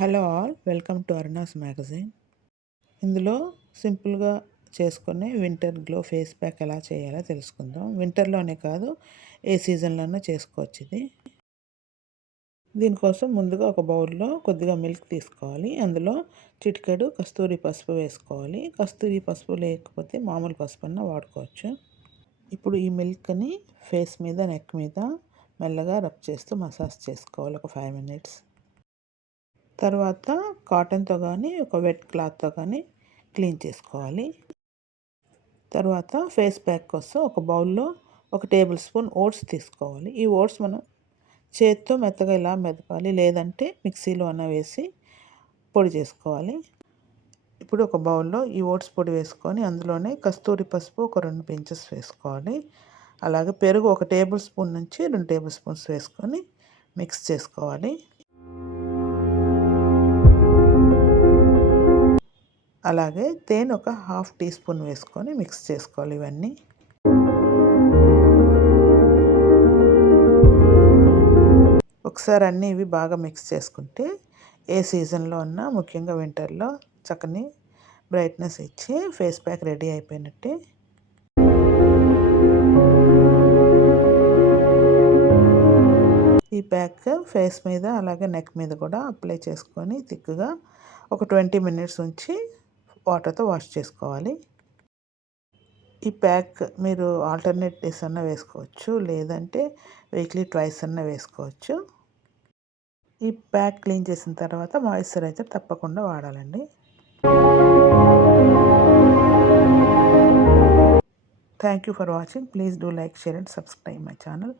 Hello all welcome to Aruna's magazine. ఇందులో సింపుల్గా చేసుకునే వింటర్ గ్లో ఫేస్ ప్యాక్ ఎలా చేయాలో తెలుసుకుందాం. వింటర్లోనే కాదు ఏ సీజన్లోనే చేసుకోవచ్చు ఇది. దీనికోసం ముందుగా ఒక బౌల్లో కొద్దిగా మిల్క్ తీసుకోవాలి. అందులో చిటికెడు కస్తూరి పసుపు వేసుకోవాలి. కస్తూరి పసుపు లేకపోతే మామూలు పసుపు అన్న వాడుకోవచ్చు. ఇప్పుడు ఈ మిల్క్ని ఫేస్ మీద నెక్ మీద మెల్లగా రబ్ చేస్తూ మసాజ్ చేసుకోవాలి ఒక ఫైవ్ మినిట్స్. తర్వాత కాటన్తో కానీ ఒక వెట్ క్లాత్తో కానీ క్లీన్ చేసుకోవాలి. తర్వాత ఫేస్ ప్యాక్ కోసం ఒక బౌల్లో ఒక టేబుల్ స్పూన్ ఓట్స్ తీసుకోవాలి. ఈ ఓట్స్ మనం చేత్తో మెత్తగా ఇలా మెదపాలి. లేదంటే మిక్సీలో అన్న వేసి పొడి చేసుకోవాలి. ఇప్పుడు ఒక బౌల్లో ఈ ఓట్స్ పొడి వేసుకొని అందులోనే కస్తూరి పసుపు ఒక రెండు పించెస్ వేసుకోవాలి. అలాగే పెరుగు ఒక టేబుల్ స్పూన్ నుంచి రెండు టేబుల్ స్పూన్స్ వేసుకొని మిక్స్ చేసుకోవాలి. అలాగే తేనె ఒక హాఫ్ టీ స్పూన్ వేసుకొని మిక్స్ చేసుకోవాలి ఇవన్నీ. ఒకసారి అన్నీ ఇవి బాగా మిక్స్ చేసుకుంటే ఏ సీజన్లో ఉన్నా ముఖ్యంగా వింటర్లో చక్కని బ్రైట్నెస్ ఇచ్చి ఫేస్ ప్యాక్ రెడీ అయిపోయినట్టే. ఈ ప్యాక్ ఫేస్ మీద అలాగే నెక్ మీద కూడా అప్లై చేసుకొని థిక్గా ఒక ట్వంటీ మినిట్స్ ఉంచి వాటర్తో వాష్ చేసుకోవాలి. ఈ ప్యాక్ మీరు ఆల్టర్నేట్ డేస్ అన్న వేసుకోవచ్చు. లేదంటే వీక్లీ ట్వైస్ అన్న వేసుకోవచ్చు. ఈ ప్యాక్ క్లీన్ చేసిన తర్వాత మాయిశ్చరైజర్ తప్పకుండా వాడాలండి. Thank you for watching. Please do like share and subscribe my channel.